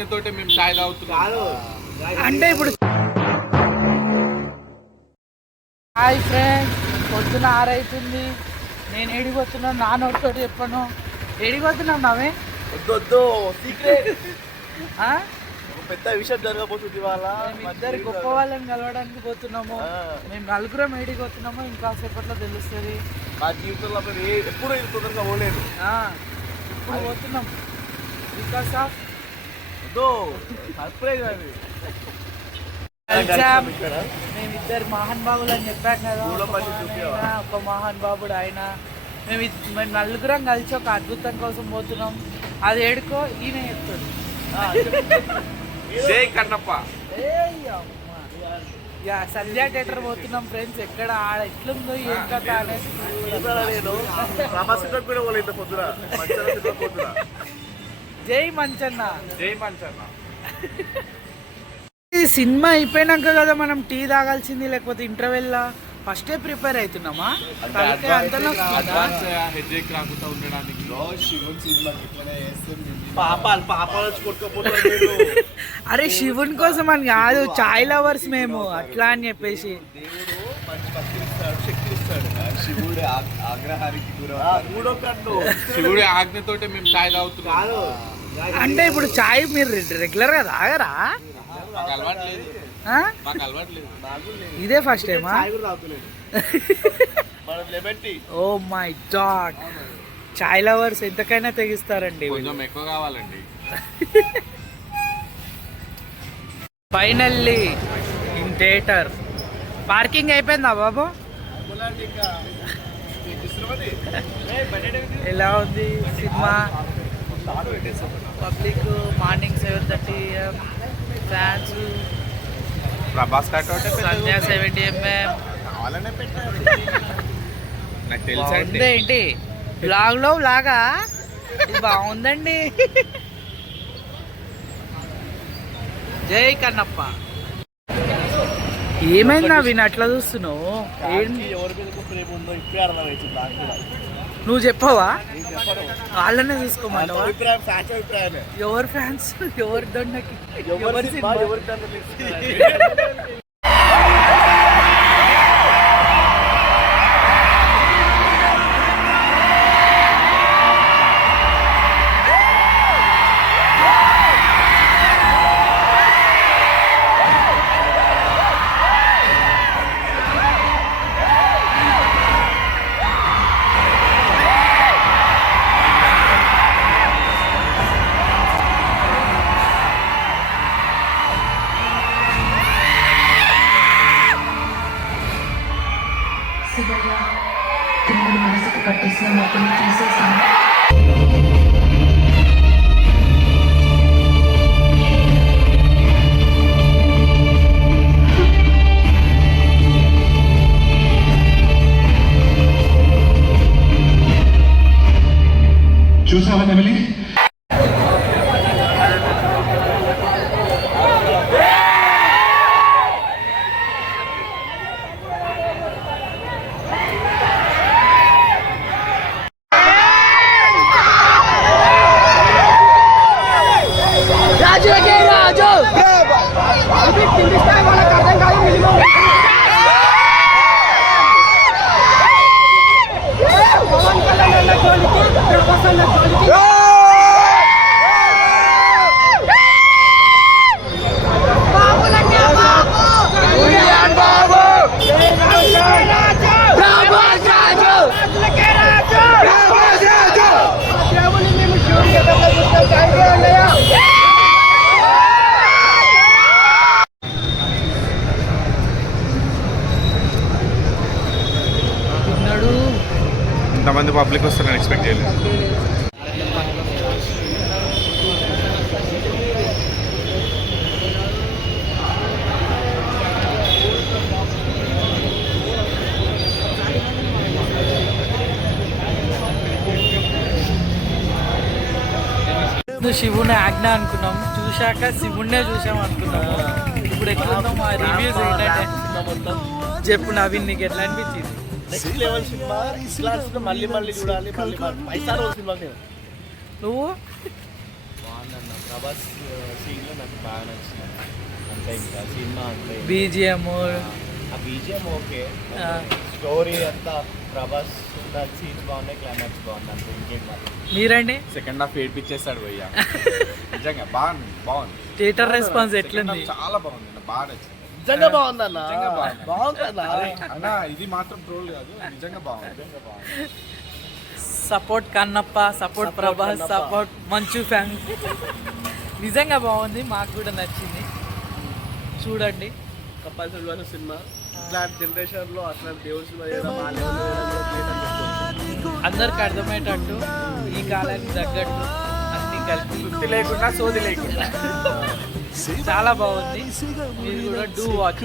ఆజ్ఞతోటే మేము చాయ్ తాగుతున్నాం. అంటే ఇప్పుడు హాయ్ ఫ్రెండ్స్, పొద్దున 6 అవుతుంది. నేను ఏడిపోతున్నాను, నాన్నోడితో చెప్పాను. ఏడిపోతున్నాం నావే వద్దు సీక్రెట్ పెద్ద విషయం జరగబోతుంది. ఇవాళ ఇద్దరు గొప్ప వాళ్ళని కలవడానికి పోతున్నాము. మేము నలుగురం ఏడికి పోతున్నాము, ఇంకా సేపట్లో తెలుస్తుంది. మా జీవితంలో ఎప్పుడు తొందరగా పోలేదు. ఇప్పుడు పోతున్నాం బికాస్ ఆఫ్ సర్ప్రైజ్ అది. మేమిద్దరు మహాన్ బాబులు అని చెప్పాం కదా. ఒక మహాన్ బాబుడు ఆయన. మేము నలుగురం కలిసి ఒక అద్భుతం కోసం పోతున్నాం. అది ఏడుకో ఈయన చెప్తాడు. జై కన్నప్ప. సంధ్యా థియేటర్ పోతున్నాం ఫ్రెండ్స్. ఎక్కడ ఆడ ఎట్లుందో ఏం కథ అనేది. జై మంచన్న, జై మంచన్న. ఈ సినిమా అయిపోయినాక కదా మనం టీ తాగాల్సింది, లేకపోతే ఇంటర్వెల్లా ఫస్టే ప్రిపేర్ అవుతున్నామా? అరే శివుని కోసం అని కాదు, చాయ్ లవర్స్ మేము అట్లా అని చెప్పేసి. శివుడి ఆజ్ఞతోటే మేము చాయ్ తాగుతున్నాం. అంటే ఇప్పుడు చాయ్ మీరు రెగ్యులర్ గా తాగరా? ఇదే ఫస్ట్ టైమా? Oh my god, chai lovers ఎంతకైనా తెగిస్తారండి. కొంచెం ఎక్కువ కావాలండి. Finally in theatre. పార్కింగ్ అయిపోయిందా బాబు? ఎలా ఉంది cinema? Public morning 7:30 AM, fans Prabhas Sandhya 70 mm. నాకు తెలుసండి. ఏంటి బ్లాగ్ లో లాగా ఇది బాగుందండి. జై కన్నప్ప. ఏమైందా విని అట్లా చూస్తున్నావు? నువ్వు చెప్పవా? వాళ్ళనే చూసుకోమంటావా? ఎవరు ఫ్యాన్స్, ఎవరి దొండకి, ఎవరి సినిమా? తిరుగుడు మనసుకు పట్టేసిన మొక్కలు తీసేసాను. చూసావా నెమలి? ఇంతమంది పబ్లిక్ వస్తారని ఎక్స్పెక్ట్ చేయలేదు. నువ్వు శివుని ఆజ్ఞ అనుకున్నాం, చూశాక శివుణ్ణే చూసాం అనుకున్నాము. ఇప్పుడు ఎట్లా మా రివ్యూస్ ఏంటంటే మొత్తం చెప్పు నవీన్, నీకు ఎట్లా అనిపించింది? Next level cinema. మళ్ళీ మళ్ళీ చూడాలి. మళ్ళీ పైసా సినిమా. నువ్వు ప్రభాస్ సీన్లో నాకు బాగా నచ్చింది అంతే. ఇంకా సినిమా అంతే. బీజిఎం ఆ బీజిఎం ఓకే, స్టోరీ అంతా ప్రభాస్ సీన్స్ బాగున్నాయి, క్లైమాక్స్ బాగుంది అంతే, ఇంకేం కాదు. మీరండి సెకండ్ హాఫ్ ఏడిపించేస్తాడు భయ్యా. నిజంగా బాగుంది. థియేటర్ రెస్పాన్స్ ఎట్లుంది? Second half చాలా బాగుంది, నాకు బాగా నచ్చింది. నిజంగా బాగుందన్న, నిజంగా బాగుంది. బాగుందన్న. అన్నా ఇది మాత్రం ట్రోల్ కాదు, నిజంగా బాగుంది. Support Kannappa, support Prabhas, Kannappa. Support మంచు ఫ్యాన్. నిజంగా బాగుంది, మాకు కూడా నచ్చింది. చూడండి. కంపల్సరీ చూడాల్సిన సినిమా. ఇట్లాంటి జనరేషన్లో అట్లాంటి దేవుడి సినిమా చేయడం, ఆ level లో చేయడం కూడా great అని చెప్పుకోవచ్చు. అందరికి అర్థమయ్యేటట్టు ఈ కాలానికి తగ్గట్టు అన్ని కలిపి సుత్తి లేకుండా సోది లేకుండా చాలా బాగుంది. మీరు కూడా డూ వాచ్.